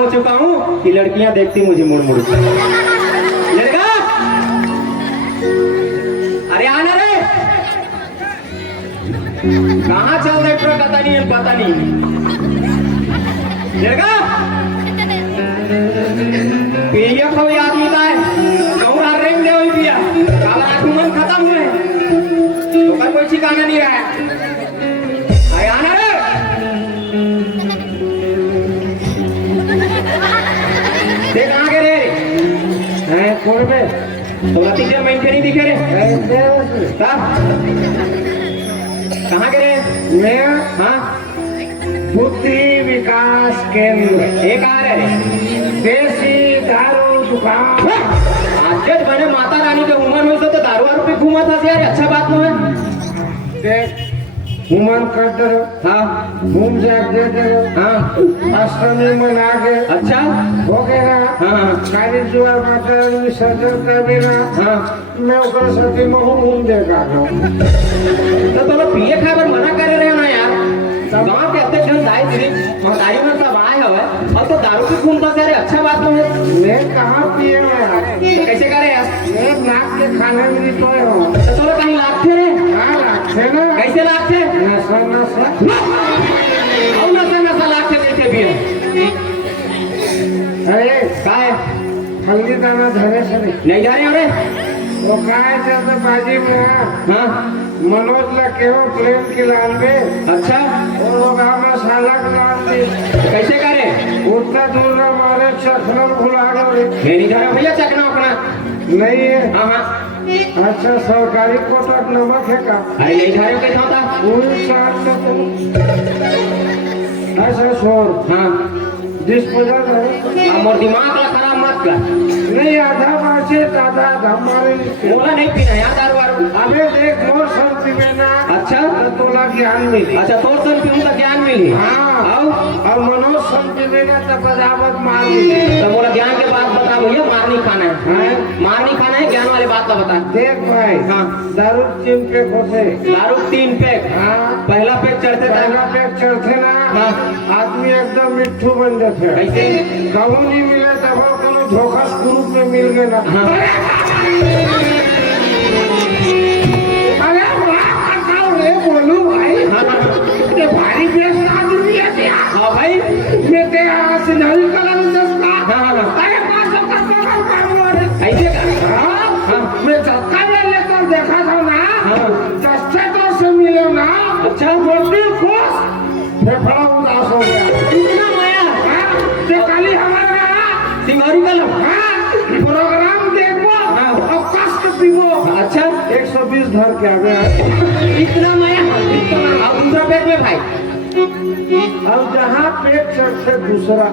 हो चुका हूँ कि लड़कियां देखती मुझे मुड़ मुड़ के। लड़का, अरे आना रे, कहाँ चल रहे पता नहीं, पता नहीं। लड़का, पिया को याद नहीं था, कौन रेंग दे हुई पिया, काला आठुमन खत्म हुए, तो पर कोई ठिकाना नहीं रहा है। अरे आना रे, देख कहाँ गए रे? हैं कौन पे? तो राती के माइन पे नहीं दिखे रे? कहाँ गए रे? मैं हाँ बुद्धि विकास केंद्र। एक आ रहे देसी दारू दुकान। आज मैंने माता रानी के उमर में तो दारू वारू पे घूमा था यार, अच्छा बात नहीं है। देख उमर कर दे, हाँ घूम जाए दे, हाँ अष्टमी मना के अच्छा हो गया, हाँ काली जुआ माता विसर्जन कर बिना, हाँ मैं उधर सती महू घूम देगा। तो पिए खाबर मना कर रहे हो ना यार, गाँव के अध्यक्ष जन दाई गिरी महतारी में सब आए हो और तो दारू की घूमता से, अरे अच्छा बात नहीं है। मैं कहाँ पिए तो कैसे करे यार? मैं नाक के खाने में नहीं सोए हो तो कहीं लाते रे? हाँ लाते ना। कैसे लाते? नशा नशा और नशा नशा लाते कैसे पिए? अरे काय हल्दी दाना धरे से नहीं जा रहे? अरे वो काय चलते बाजी में हाँ मनोज ला केवल प्रेम की लाल में अच्छा और लोग मसाला की लाल में कैसे करे? उतना दूर ना मारे चखना भुला गए। नहीं जा रहा भैया चखना अपना नहीं है। हाँ हाँ अच्छा सरकारी कोटक नमक है का? अरे नहीं जा रहे हो कैसा होता? पूरी साथ ऐसा शोर हाँ डिस्पोजल है। और दिमाग ला खराब मत कर। नहीं आधा बाचे आधा हमारे बोला नहीं पीना यार दारू वारू। अबे देख मोर सर पीवे ना अच्छा तो तोला ज्ञान मिली। अच्छा तोर सर पीऊं तो ज्ञान मिली। हाँ और मनोज सर पीवे ना तो बजावत मार मिली। तो बोला ज्ञान के बात बता भैया, मार नहीं खाना है। मार नहीं खाना है, ज्ञान वाले बात का बता। देख भाई हाँ दारू 3 पैक होते। दारू 3 पैक? हाँ पहला पैक चढ़ते, पहला पैक चढ़ते ना हाँ आदमी एकदम मिट्ठू बन जाते। कैसे? कहूँ नहीं मिले तब कोनो धोखा ग्रुप में मिल गए ना। हाँ। अरे रे बोलू भाई हाँ ते भारी बेस आदमी है। हाँ भाई मैं ते आज नहीं कलर दसका हाँ अरे 500 का पकड़ पाऊंगा ऐसे का हाँ मैं झटका में लेकर देखा था ना हाँ सस्ते तो से मिले ना अच्छा बोलती खुश फेफड़ा उदास हो गया। इतना माया हाँ ते काली हमारा सिंगारी का प्रोग्राम देखो और कष्ट पीवो। अच्छा 120 धर के आ गया। इतना माया अब दूसरा पेट में भाई। अब जहाँ पेट चढ़ते दूसरा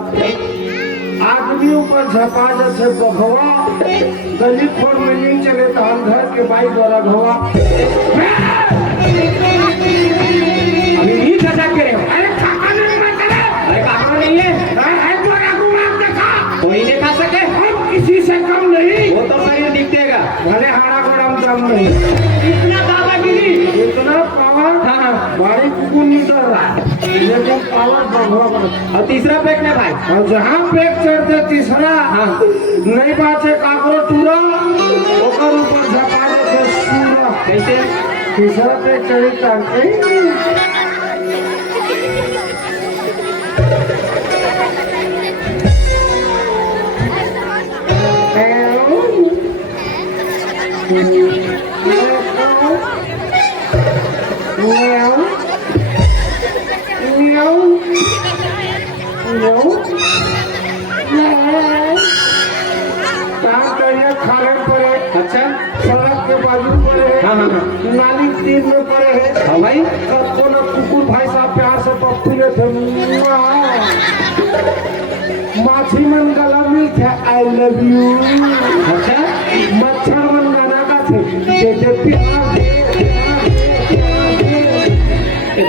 आदमी ऊपर झपा जैसे बघवा गली खोर में नहीं चले तो हम घर के बाई द्वारा घवा अभी नहीं खचा के रहे। अरे खाना नहीं मत करे। अरे खाना नहीं है कोई नहीं खा सके, हम किसी से कम नहीं। वो तो शरीर दिखेगा भले हाड़ा गोड़ा में दम नहीं। इतना दादागिरी इतना पावर हाँ भारी कुकुर नहीं कर रहा है लेकिन पावर बढ़वा बढ़। और तीसरा पेट में भाई और जहाँ पेट चढ़ते तीसरा हाँ नहीं बात है काकरो टूरा ओकर ऊपर झपा देते सूरा। कैसे? तीसरा पेट चढ़ी टांगते अच्छा सड़क के बाजू पर है हाँ हाँ नाली तीर में पड़े है हाँ भाई सबको ना कुकुर भाई साहब प्यार से पप्पू ने थे माछी मन गला में थे आई लव यू। अच्छा मच्छर मन गाना का थे जैसे प्यार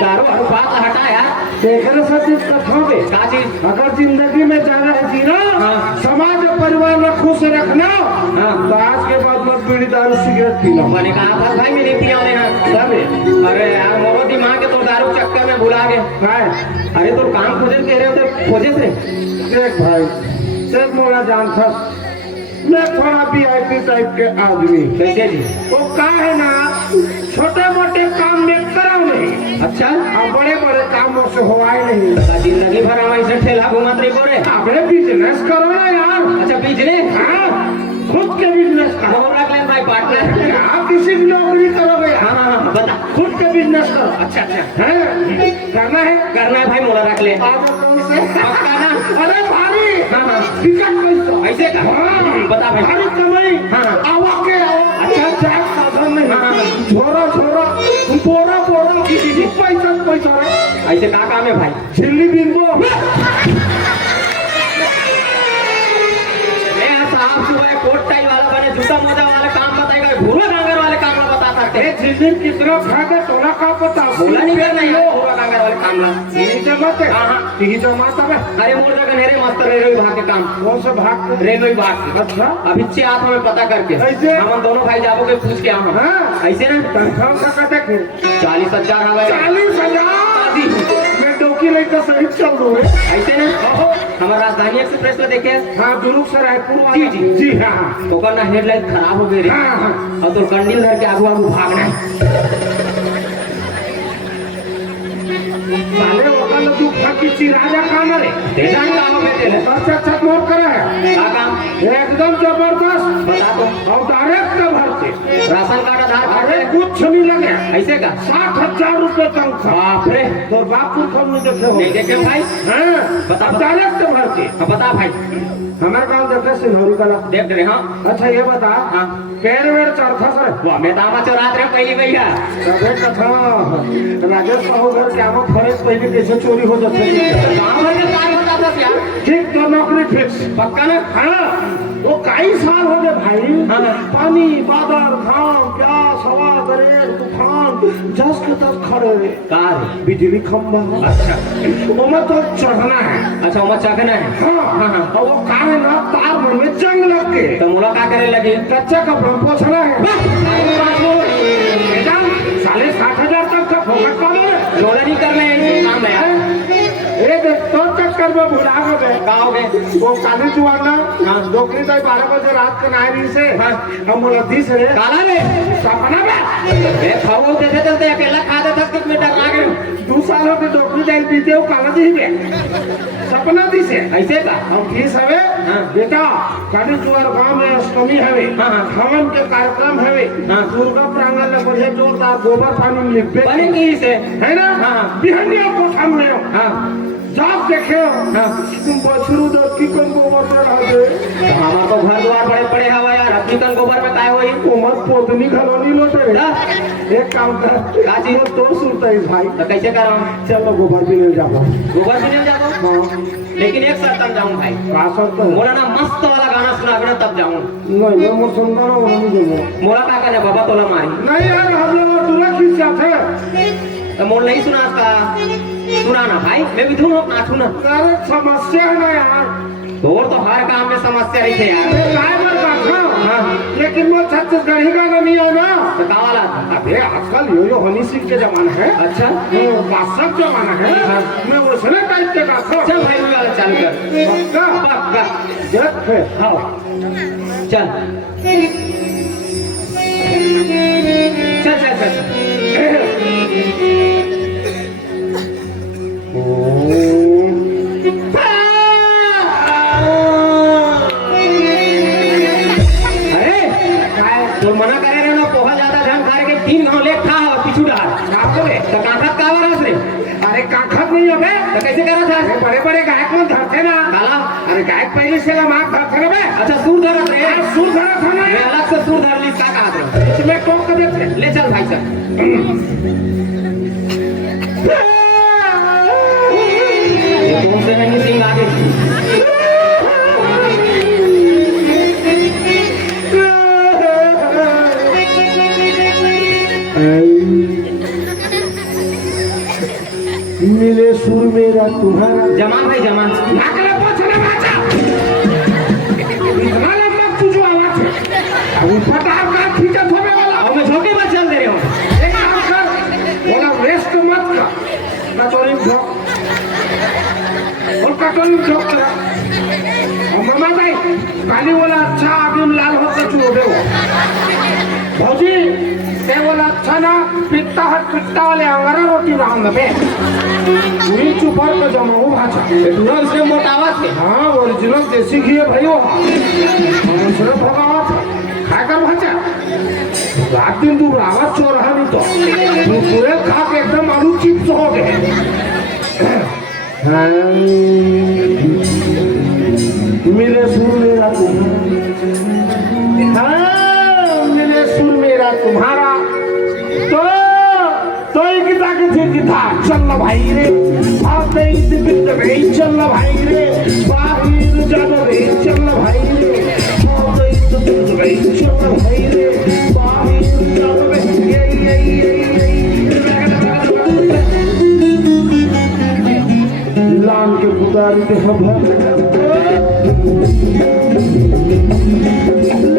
दारू वारू बात हटा यार। देखने से कथों पे अगर जिंदगी में जाना है जीना हाँ समाज परिवार में खुश रखना। हाँ तो आज के बाद मत बीड़ी दारू सिगरेट पीना। मैंने कहा था भाई मैंने पिया सब। अरे यार मोरो दिमाग के तो दारू चक्कर में भुला गए। अरे तो काम खोजे कह रहे हो तो खोजे थे। देख भाई सिर्फ मोरा जान था मैं थोड़ा VIP टाइप के आदमी। कैसे जी? वो का है ना छोटे मोटे काम में कराओ नहीं। अच्छा अब बड़े बड़े कामों से हुआ ही नहीं। जिंदगी भर हम ऐसे ठेला घुमाते रही बोले। अपने बिजनेस करो ना यार। अच्छा बिजनेस? हाँ खुद के बिजनेस करो। भाई पार्टनर आप किसी की नौकरी करोगे? हाँ बता खुद के बिजनेस करो। अच्छा है करना है भाई मोड़ा रख ले। अरे भारी ऐसे का बता भाई भारी कमाई। आवक के अच्छा साधन नहीं। छोरा बोरा पैसा ऐसे का काम है भाई? छिल्ली बिंबो साहब सुबह कोट टाई वाला बने जूता मोजा वाले काम बताएगा भूरा डांगर वाले काम बता सकते हैं। जिस कितना फायदा तोला का पता बोला नहीं करना है भूरा डांगर वाले काम ला नीचे मत। हां ठीक है माता में। अरे मोर जगह नेरे मस्त रेलवे विभाग के काम। कौन सा भाग? रेलवे विभाग। अच्छा अभी 6 हाथ में पता करके ऐसे हम दोनों भाई जाबो के पूछ के हम। हां ऐसे ना तनख्वाह का कटा के 40,000 हवा 40,000 मैं डोकी लेकर सही चल दो ऐसे ना। हमारा राजधानी एक्सप्रेस में देखे। हाँ दुरुक से रायपुर। जी हाँ तो करना हेडलाइट खराब हो गई। हाँ और तो कंडील धर के आगू भागना है। साले वकाल तू फकी चिराजा काम रे तेजान का हो बेटे अच्छा नोट करा है का काम एकदम जबरदस्त। बता तो और डायरेक्ट भरते राशन कार्ड आधार कार्ड रे कुछ नहीं लगे। ऐसे का 60,000 रुपए तनख्वाह। बाप रे तो बापुर कौन नहीं देखे भाई? हाँ बता डायरेक्ट भरते। बता भाई हमारे गाँव देखे सिंहौरी कला देख रहे। हाँ अच्छा ये बता। हाँ पेड़ वेड़ चढ़ता सर वाह मैं दामा चौरात रहे पहली भैया कथा राजेश साहू घर क्या फरेज पहले कैसे चोरी हो जाते गाँव भर में काय होता था यार। ठीक तो नौकरी फिक्स पक्का ना। हाँ वो कई साल हो गए भाई। हाँ पानी बादल घाम प्यास हवा दरेर तूफान जस के तस खड़े रहे कार बिजली खंभा। अच्छा उमर तो चढ़ना है। अच्छा उमर चढ़ना है। हाँ तो वो कार है ना तार भर में जंग लग के तो मुला क्या करे लगे कच्चा कपड़ा पोछना है। साले 60,000 तक का फोकट पावे लोड़ा नहीं करना है काम है। एक तो चक्कर में भुला गए गाँव में वो काली जुआना। हाँ नौकरी तो 12 बजे रात के नायरी से। हाँ हम बोला 30 रे काला रे सपना में खाओ देते चलते अकेला खा देता कितने डर आ गए 2 सालों की नौकरी जाए पीते हो काला दी में सपना दी से ऐसे का हम फीस हवे। बेटा काली जुआर गाँव में अष्टमी हवे। हवन के कार्यक्रम हवे। दुर्गा प्रांगण में बढ़िया जोरदार गोबर पानी में लिपे बनेगी से है ना। बिहनिया को हम ले जब देखे तुम बछरू दो की कौन गोबर में रह गए। हमारा तो घर द्वार बड़े बड़े हवा यार अपनी कन गोबर में काय होई उमर पोतनी घरोनी लोटे एक काम कर काजी तो सुनता है भाई तो कैसे कराऊं? चलो गोबर भी ले जाओ। गोबर भी ले जाओ। हाँ लेकिन एक साथ तब जाऊं भाई। का शर्त है? मोला ना मस्त वाला गाना सुना बिना तब जाऊं। नहीं मैं सुनता ना वो नहीं जाऊंगा। मोला का करे बाबा तोला मारी नहीं यार हम लोग तुरा खींचा थे तो मोल नहीं सुना का सुना ना भाई मैं भी धुन नाचू ना। अरे समस्या है ना यार तो हर काम में समस्या रही थे यार। लेकिन वो छत्तीसगढ़ी गाना नहीं है ना तो कावाला अबे आजकल यो हनी सिंह के जमाना है। अच्छा बादशाह जमाना है। मैं उसने टाइप के गाता। चल भाई मैं वाला चालू कर पक्का पक्का जब फिर आओ चल चल चल चल तो मना करे रहे ना पोहा ज्यादा धन खा के 3 गांव लेट खा और पिछू डाल तो काखत का वारस रे। अरे काखत नहीं होबे तो कैसे करा था? बड़े बड़े गायक में धरते ना काला। अरे गायक पहले से मां धरते ना बे। अच्छा सुर धरत रे सुर धरत था ना मैं अलग से सुर धर ली का कहा थे इसमें टोक कर देते ले चल भाई साहब। ये कौन से हनी सिंह आगे मिले सुर मेरा तुम्हारा जमान भाई जमान फटाक का खींचत होवे वाला अब मैं झोंके मत चल दे रहे हो। एक काम कर बोला वेस्ट मत कर कटोरी में ठोक और कटोरी में ठोक करा और मामा भाई काली बोला अच्छा आगे लाल होता चुहो दे भौजी ते बोला अच्छा ना पित्ता वाले अंगारा रोटी राम में पूरी चुपर को जमाऊ भाषा तुरंत से मोटावा थे। हाँ ओरिजिनल देसी घी है भाइयों दूसरे भगवान खाकर भाषा रात दिन तू रावत चो रहा नहीं तो तू पूरे खा के एकदम आलू चिप्स हो गए मेरे सुर मेरा तुम्हारा मेरे सुर मेरा तुम्हारा तो एक ताके थे कि था चल ना भाई रे आते इस बिंद में चल ना भाई रे बाहर जानो रे चल ना भाई रे आते इस बिंद में चल ना भाई रे बाहर जानो रे लान के पुदारी के सब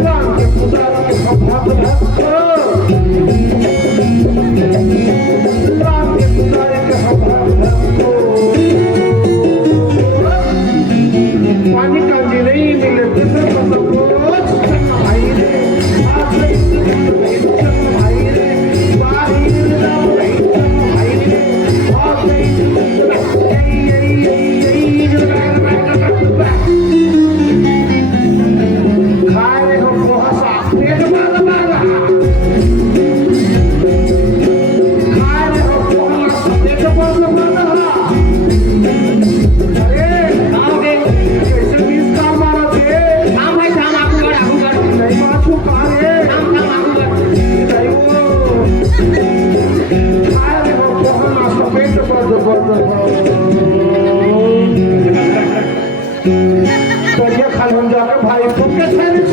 लान के पुदारी के सब पानी का जी नहीं मिले भाई रे भाई रे खाए रे को पोहा पेट मार मारा भाई तुम के भाई रे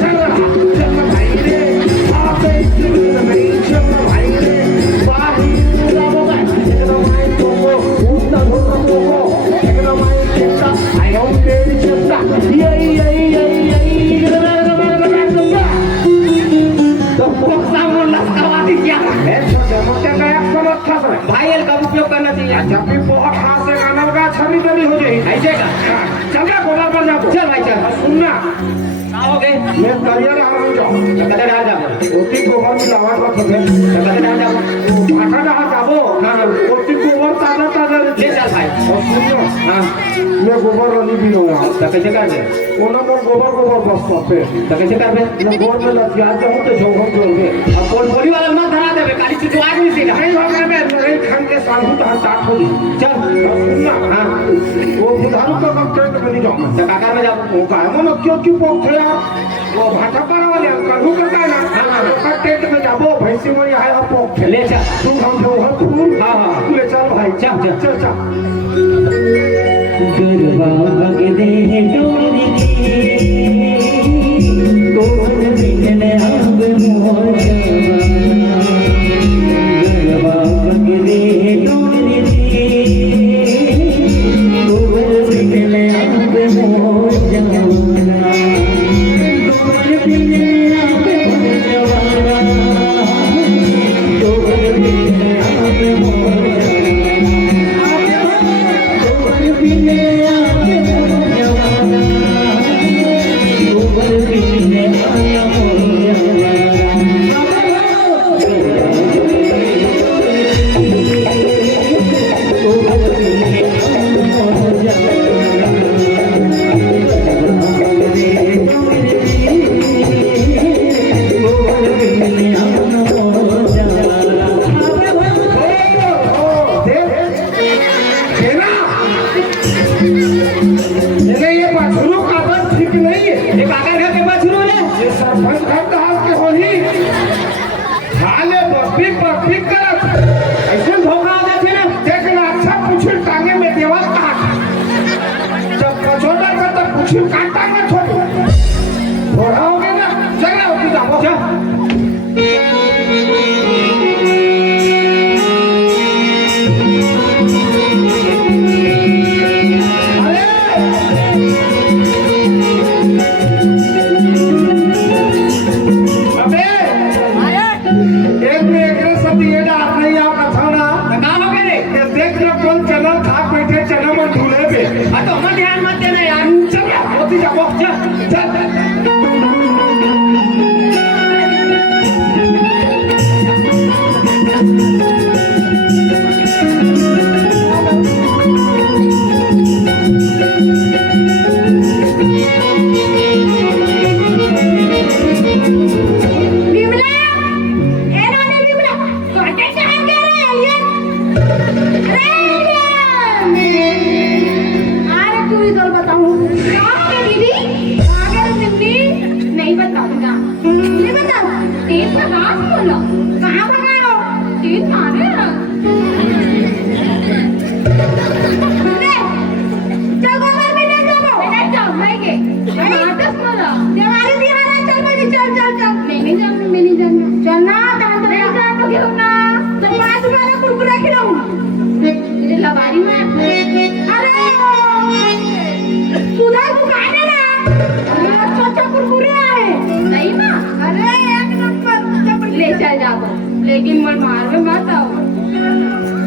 भाई रे भाई एल का उपयोग करना चाहिए। जब भी बहुत हाथ से गाना का छवि गली हो जाए ऐसे का चल जा गोला पर जाओ चल भाई चल सुनना आओगे मैं करियर आ जाओ कदे डाल जाओ ओती गोबर की दवा का खबे कदे डाल जाओ भाटा रहा जाबो हां ओती गोबर ताजा ताजा ले चल भाई और सुनियो हां मैं गोबर नहीं भी लूंगा तो कैसे कर दे ओना मोर गोबर बस पे तो कैसे कर दे मैं गोबर में लतिया जाऊं तो जोहर जोगे अब पोलपोली वाला मत धरा देबे काली चीज आदमी से नहीं भाग में नहीं खान के सालू तो हाथ होली चल सुनना हां वो बुधारू का डॉक्टर के नहीं जाऊंगा तो काकर में जाओ वो का मन क्यों पोक थे यार वो भाटा पर वाले काहू करता है ना हां का टेंट में जाबो भैंसी में आए हो पोक ले चल तू हम जो हर फूल हां हां ले चल भाई चल चल चल गरबा के दे डोरी की तोर बिन अब मोर गरबा के दे डोरी की तोर बिन अब मोर जवाना तोर बिन अब मोर जवाना तोर बिन अब मोर लेकिन मन मार में मत आओ।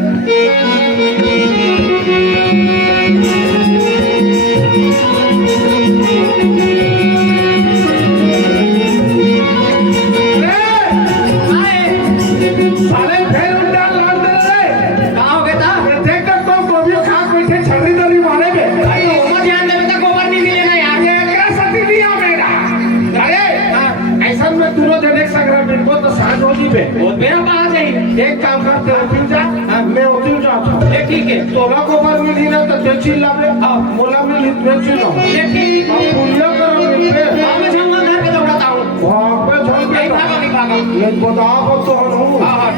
मेरा पास है एक काम करते हो जा मैं उतर जाता हूँ ठीक है तोला को पर मिली ना तो देखी लावे मोला मिली देखी लो ठीक अब पुण्य करो मिलते अब मैं जाऊंगा घर पे दौड़ाता हूँ वहाँ पे चल के नहीं भागा ये बताओ को तो हूँ हाँ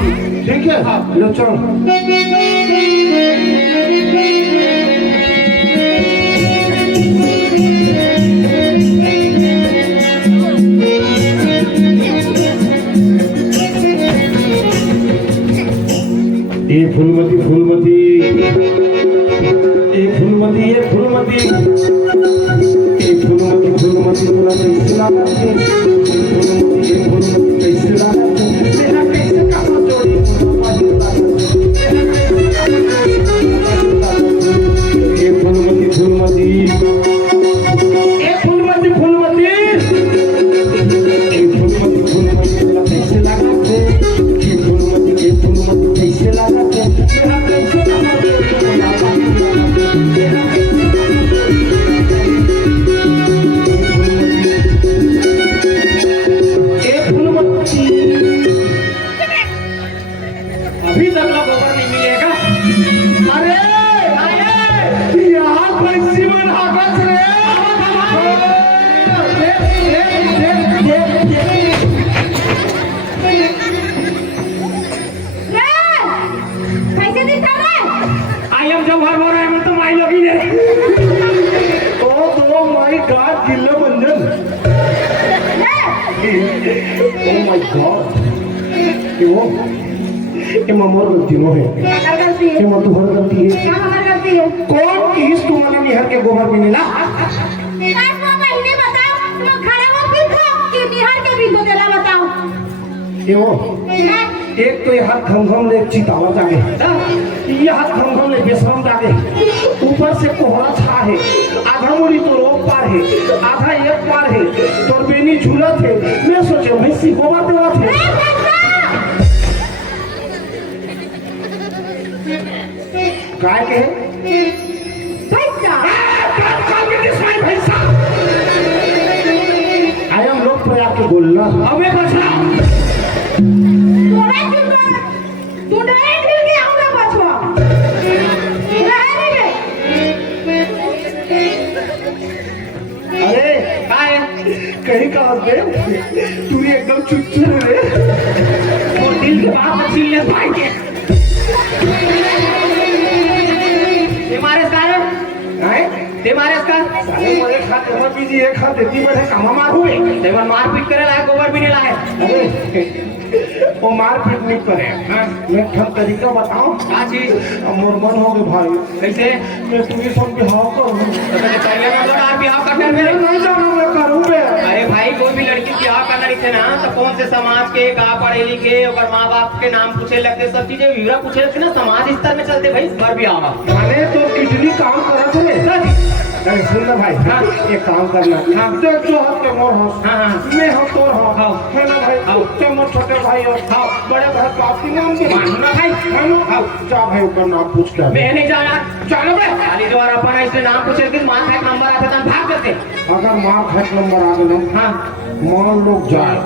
ठीक है लो चलो ये फूलमती फूलमती ये फूलमती ये फूलमती ये फूलमती फूलमती फूलमती कैसे लागते फूलमती ये फूलमती कैसे लागते मेरा कैसे काम जोड़ी ये फूलमती फूलमती ये फूलमती फूलमती ये फूलमती फूलमती कैसे लागते ये फूलमती कैसे लागते मेरा कैसे काम अभी तक लोग गोबर नहीं मिलेगा अरे यहाँ पैसी में हाकत रे कैसे दिखा रहा आई एम जब हर हो रहा है तो माई लोगी ने तो माय गॉड गिल्ला बंधन ओ माय गॉड क्यों ये ममोर गलती नो है क्या करती है? ये मत तुम्हारी गलती है क्या हमारी गलती है? कौन किस तुम्हारे निहर के गोबर में मिला आज वो महीने बताओ तुम खड़ा हो फिर खाओ कि निहार के भी तो देला बताओ। क्यों एक तो यहाँ घम ले चितावा जागे यहाँ घम ले बेसरम जागे ऊपर से कोहरा छा है आधा मुड़ी तो रोक पार है आधा एक पार है तो बेनी झूलत है मैं सोचे भैंसी गोबर देवा थे काय के भैंसा आई एम लोग प्रयाग के बोलना अबे बचा तोरा क्यों कर तू नहीं मिल गया हमरा बचवा अरे काय कहीं का दे तू एकदम चुप रे और दिल के बात अच्छी ले भाई के ते मारे इसका साले मोरे खाते हो बीजी एक खा देती बैठे कामा मार हुए तेवर मार पीट करे लाए गोबर भी नहीं लाए अरे वो मार पीट नहीं करे हां मैं ठम तरीका बताऊं क्या चीज मोर मन हो गए भाई कैसे मैं तुम्हें सब बिहाव करूं तो पहले मैं तो आप बिहाव करते मेरे नहीं जानो मैं करूं बे अरे भाई कोई भी लड़की बिहाव करना लिखे ना तो कौन से समाज के का पढ़े लिखे और माँ-बाप के नाम पूछे लगते सब चीजें विवरा पूछे लगते ना समाज स्तर में चलते भाई घर बिहाव माने तो कितनी काम करत है अरे सुन ना भाई हाँ एक काम करना हाँ देख जो हाथ के मोर हो हाँ मैं हम तोर हो हाँ है ना भाई हाँ ते मोर छोटे भाई और हाँ बड़े भाई काफी नाम के मानना भाई है ना हाँ जा भाई ऊपर नाम पूछ के मैं नहीं जाना चलो बे खाली जो अपन ऐसे नाम पूछे कि मार खाए नंबर आते तो भाग करते अगर मार खाए नंबर आ गए हाँ मान लोग जाए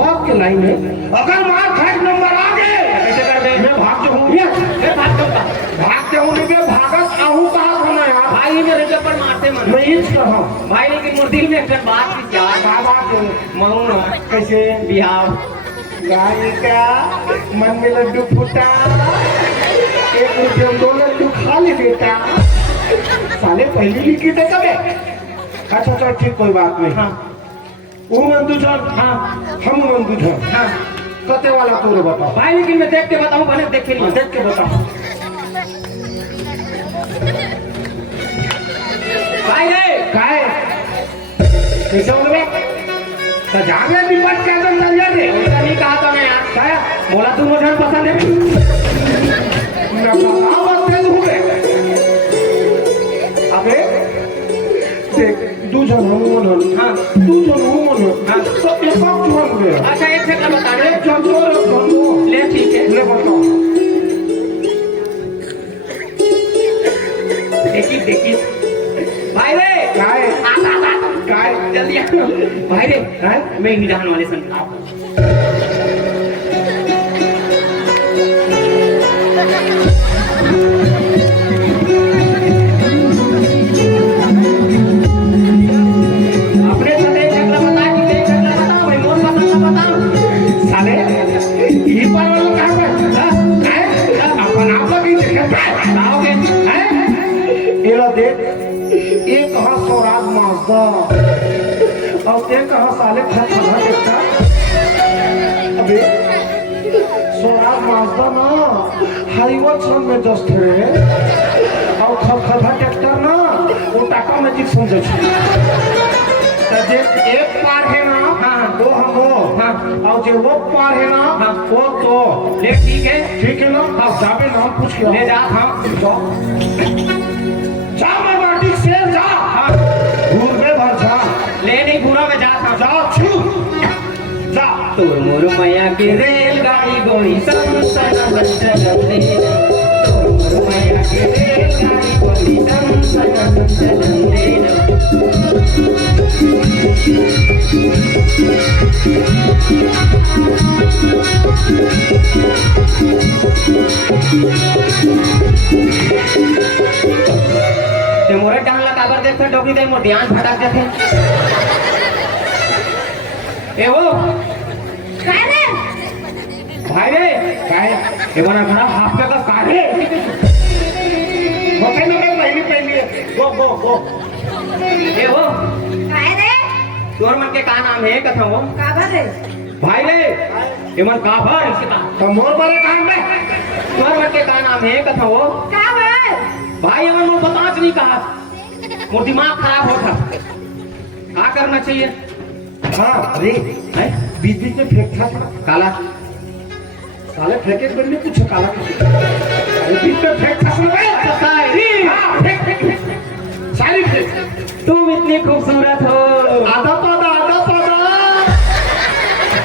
बात के लाइन में अगर मार खाए नंबर आ गए कैसे कर दे मैं भाग जाऊँ मैं भाग जाऊँगा भाग जाऊँ मैं भागत आहू कहाँ होना यार भाई मेरे जबर मारते मन मैं इस कहा भाई लेकिन मुर्दी में एक बात की क्या बात है मऊन कैसे बिहाव गाय का मन में लड्डू फूटा एक रुपये दो लड्डू खा ले बेटा साले पहली लिखी थे कब अच्छा चल ठीक कोई बात नहीं हाँ वो मंदू चल हाँ हम मंदू चल हाँ कते वाला तोरे बताओ भाई लेकिन मैं देख के बताऊं भले देख के नहीं देख के बताओ भाई है काय कैसे हो गए तो जाने निपट के अंदर चल जाते ऐसा नहीं कहा था मैं यार क्या बोला तू मुझे पसंद है मैं बताओ बस तेज हो गए अबे देख दू जन हम मन हाँ दू जन हम मन हाँ। तो एक जुआन गया अच्छा एक सेकंड बता दे एक जन तो एक जन तो ले ठीक है ले बताओ देखी भाई रे काय काय जल्दी आ भाई रे काय मैं ही डालने वाले सन आओ अपने साथ एक झगड़ा बता कि एक झगड़ा बताओ भाई मोर पसंद का बताओ साले ये पर वाला कहां पे काय अपन आप लोग ही देखे आओगे हैं ये लो देख एक कहा स्वराज माजदा और एक कहा साले खतरा देखता अबे स्वराज माजदा ना हाईवे छन में जस्ट रे और खतरा देखता ना वो टाटा मैजिक समझे तो जे एक पार है ना हाँ। वो हम वो हाँ। और जो वो पार है ना हाँ। वो तो ले ठीक है ठीक है ना अब जाबे नाम पूछ के ले जा हाँ जाओ जा मैं बाटी से जा हाँ दूर में भर जा ले नहीं पूरा में जा था जा छू जा तोर मोर मैया की रेलगाड़ी गोरी संसन बंचले तोर मोर मैया की रेलगाड़ी गोरी संसन बंचले ते मोरे डाल ला काबर देखते डोकरी दे मोर ध्यान भटक जाते ए वो काय रे भाई रे काय ये बना खरा हाफ पे का काहे होते ना मैं पहली गो गो गो ए वो काय रे तोर मन के का नाम है कथा वो काबर रे भाई रे ये मन का भर तो मोर बारे काम में तोर मन के का नाम है कथा वो काबर भाई ये मन बताच नहीं कहा मोर दिमाग खराब होता क्या करना चाहिए हाँ अरे है बीच बीच में फेंकता था काला साले फेंके बदले कुछ काला अरे बीच में फेंकता था शायरी हाँ फेंक फेंक फेंक सारी फेंक तुम इतनी खूबसूरत हो आधा पौधा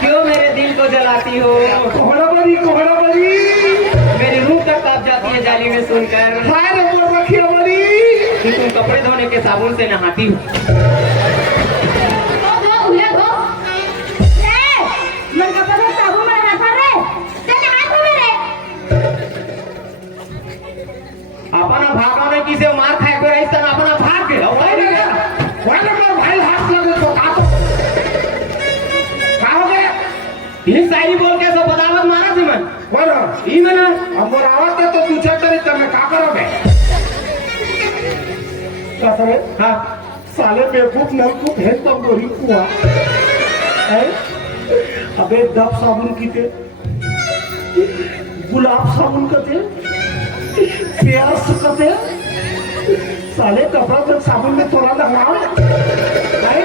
क्यों मेरे दिल को जलाती हो कोहड़ा बरी मेरी रूह तक कांप जाती है जाली में सुनकर हाय रे मोर रखिया बरी कि तुम कपड़े धोने के साबुन से नहाती हो धो उले धो रे मन का पता साबुन में हाथ रे तेरे हाथ में रे अपना भागा में किसे मार खाए को रही तन अपना भाग के हो भाई रे मोर भाई हाथ लगे तो का हो गया ये शायरी बोल के सब बदावत मारा थी मन बोलो ई मना अब मोर आवाज दे तो दूसरा तरीके में का करोगे का करे हां साले बेवकूफ नलकूफ है तो गोरी कुआ है अबे डब साबुन की थे गुलाब साबुन का थे प्यास का थे साले कपड़ा में साबुन में थोड़ा लगाओ है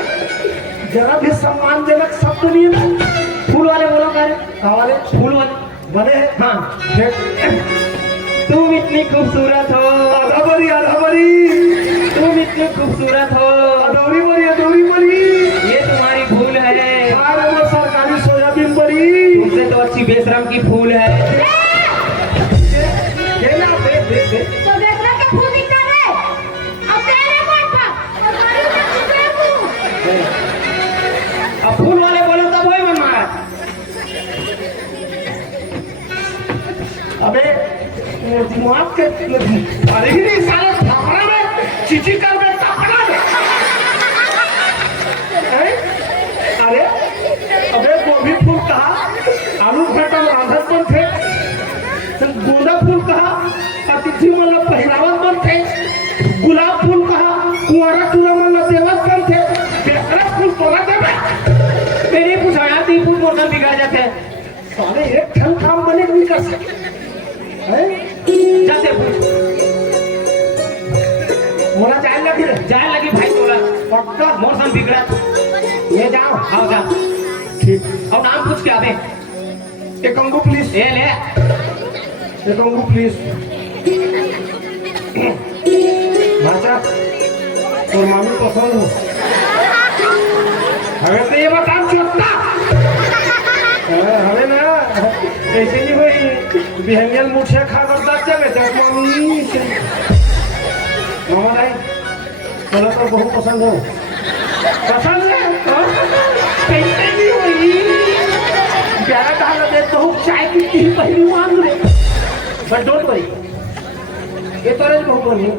जरा भी सम्मानजनक शब्द नहीं है ना फूल वाले बोलो करे हमारे फूल वाले बने हैं हाँ देख, तुम इतनी खूबसूरत हो आधा बरी तुम इतनी खूबसूरत हो अडोरी बरी ये तुम्हारी भूल है अरे वो सरकारी सोयाबीन बरी तुमसे तो अच्छी बेशरम की फूल है ये ना दे तो बेसरा के फूल दिखता रे अब तेरे कौन था सरकारी में किसने फूल अब फूल वाले बोलो तब वही मन मारा अबे वो दिमाग के अरे ही नहीं साले थापड़ा में चीची कर में थापड़ा में हैं? अरे अबे गोभी फूल कहा आलू फेंटा राधन पर थे गोंदा फूल कहा अतिथि मतलब पहरावत पर थे गुलाब फूल कहा कुंवारा चूड़ा मतलब देवत पर थे बेसरा फूल तोड़ा देवे मेरी पूछो यार तीन फूल मोटर बिगड़ जाते हैं साले एक ठन काम बने नहीं कर सकते हैं? जाते पूछ मोरा जाए लगी रे जाए लगी भाई तोला पक्का मौसम बिगड़ा ये ले जाओ। आओ जा। ठीक। अब नाम पूछ के आवे। एक अंगू प्लीज। ले ले। एक अंगू प्लीज। भाचा और मामी पसंद हो हमें तो ये बता चुपता हमें ना ऐसे नहीं भाई बिहंगल मुझे खा करता चले जब मामी से मामा भाई चलो तो बहुत पसंद हो पसंद है कैसे नहीं हुई प्यारा डाल दे तो चाय पीती पहली मान ले बट डोंट वरी ये तो रेज बहुत बनी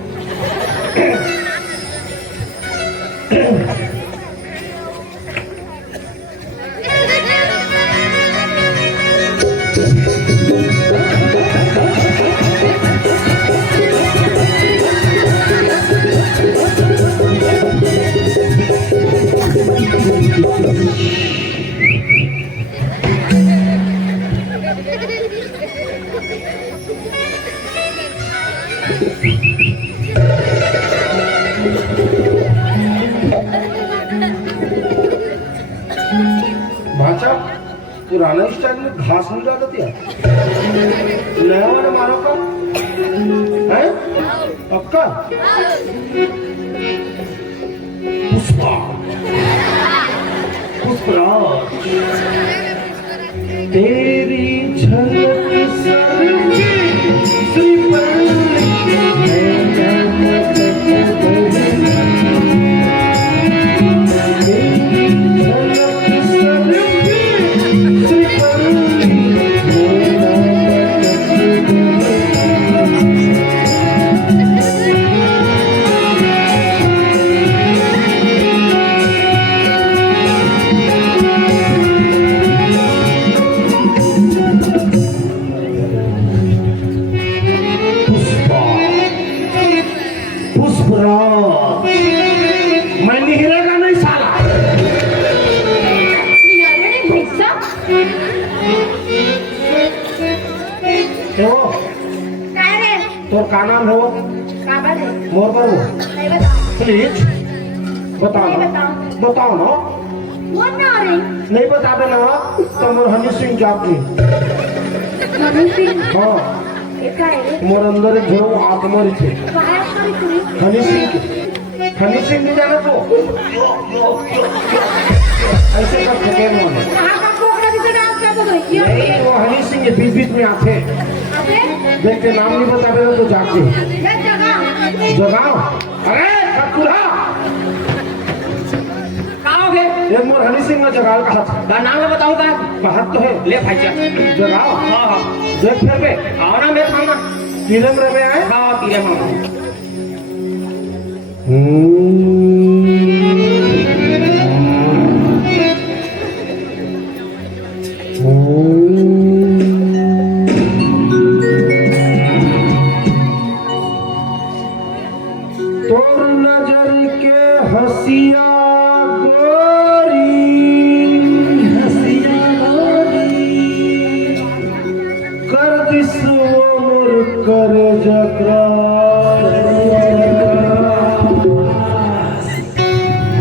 भाचा पुराना स्टाइल में घास नहीं डालती है नया वाला मारो का है पक्का पुष्पा पुष्पराज तेरी झलक सर पे श्रीपल्ली मैं निहरेगा नहीं साला क्यों तोर का नाम हो मोर पर प्लीज बताओ बताओ ना नहीं बताते ना तो मोर हनी सिंह जाती हाँ मोर अंदर जो आत्मा थे हनी सिंह नहीं जाना तो ऐसे कर सके नहीं वो हनी सिंह के बीच बीच में आते देखते नाम नहीं बताते तो जाते जगाओ अरे कटकुरा आओगे एक मोर हनी सिंह ने जगाल कहा था नाम में बताऊं का बाहर तो है ले भाई जा जगाओ हाँ हाँ देख फिर पे आओ ना मैं खाऊंगा किलम रे में आए हाँ पीले मामा तोर नजर के हसिया गोरी कर दिसोर कर जकरा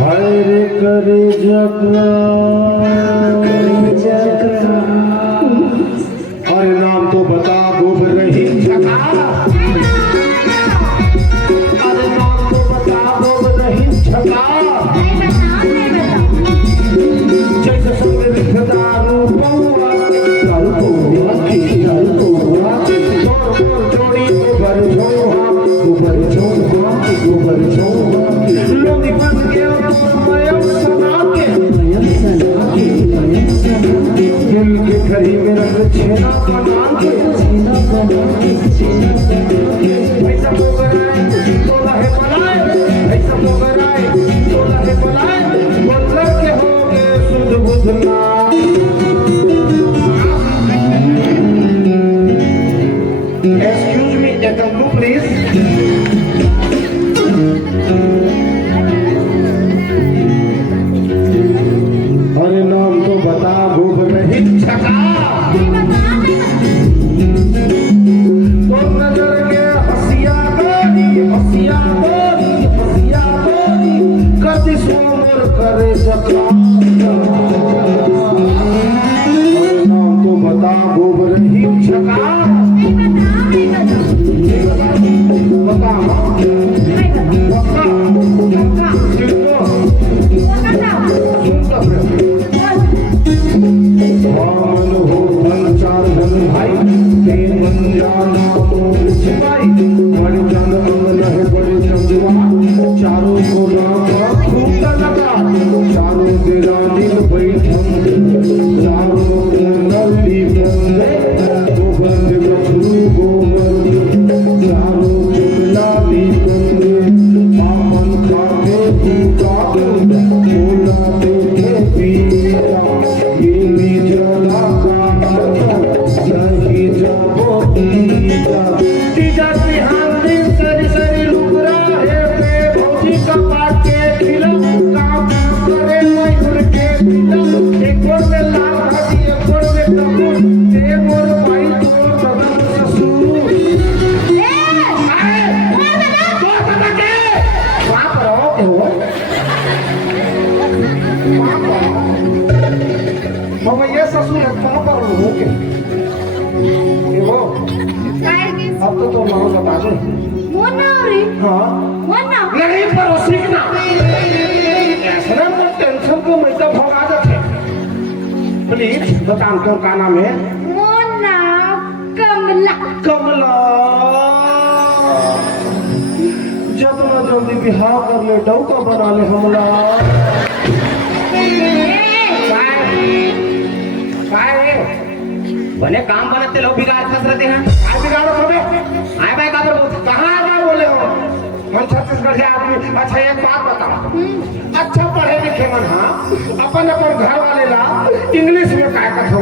हाय रे कर जकरा अरे नाम तो बता डूब रही छका अरे नाम तो बता डूब रही छका जैसे संग दिखता रूपवा दारू पौवा जोड़ी गोबर झोंहा लोग बन गया मयम सना के दिल के घड़ी में रंग छेना बना के ऐसा पोगराए तोला है बनाए ऐसा पोगराए तोला है बनाए मतलब के हो गए सुध बुधना एक्सक्यूज मी एक अंगू प्लीज अरे नाम तो बता भूख नहीं छका तो नजर के हसिया गोरी कति सोमर करे जका अब तो नाम बता दे। हाँ नहीं पर वो सीखना ऐसा ना कोई टेंशन को मैं तो भगा देते। प्लीज बता तो का नाम है? मोना कमला। कमला जितना जल्दी बिहार कर ले डौका बना ले हमला। बने काम बनाते लोग बिगाड़ फंस रहते हैं। आज बिगाड़ो थोड़े आए भाई का कहाँ आए बोले हो? हम छत्तीसगढ़ के आदमी। अच्छा एक बात बताओ, अच्छा पढ़े लिखे मन हाँ अपन अपन घर वाले ला इंग्लिश में काय कथो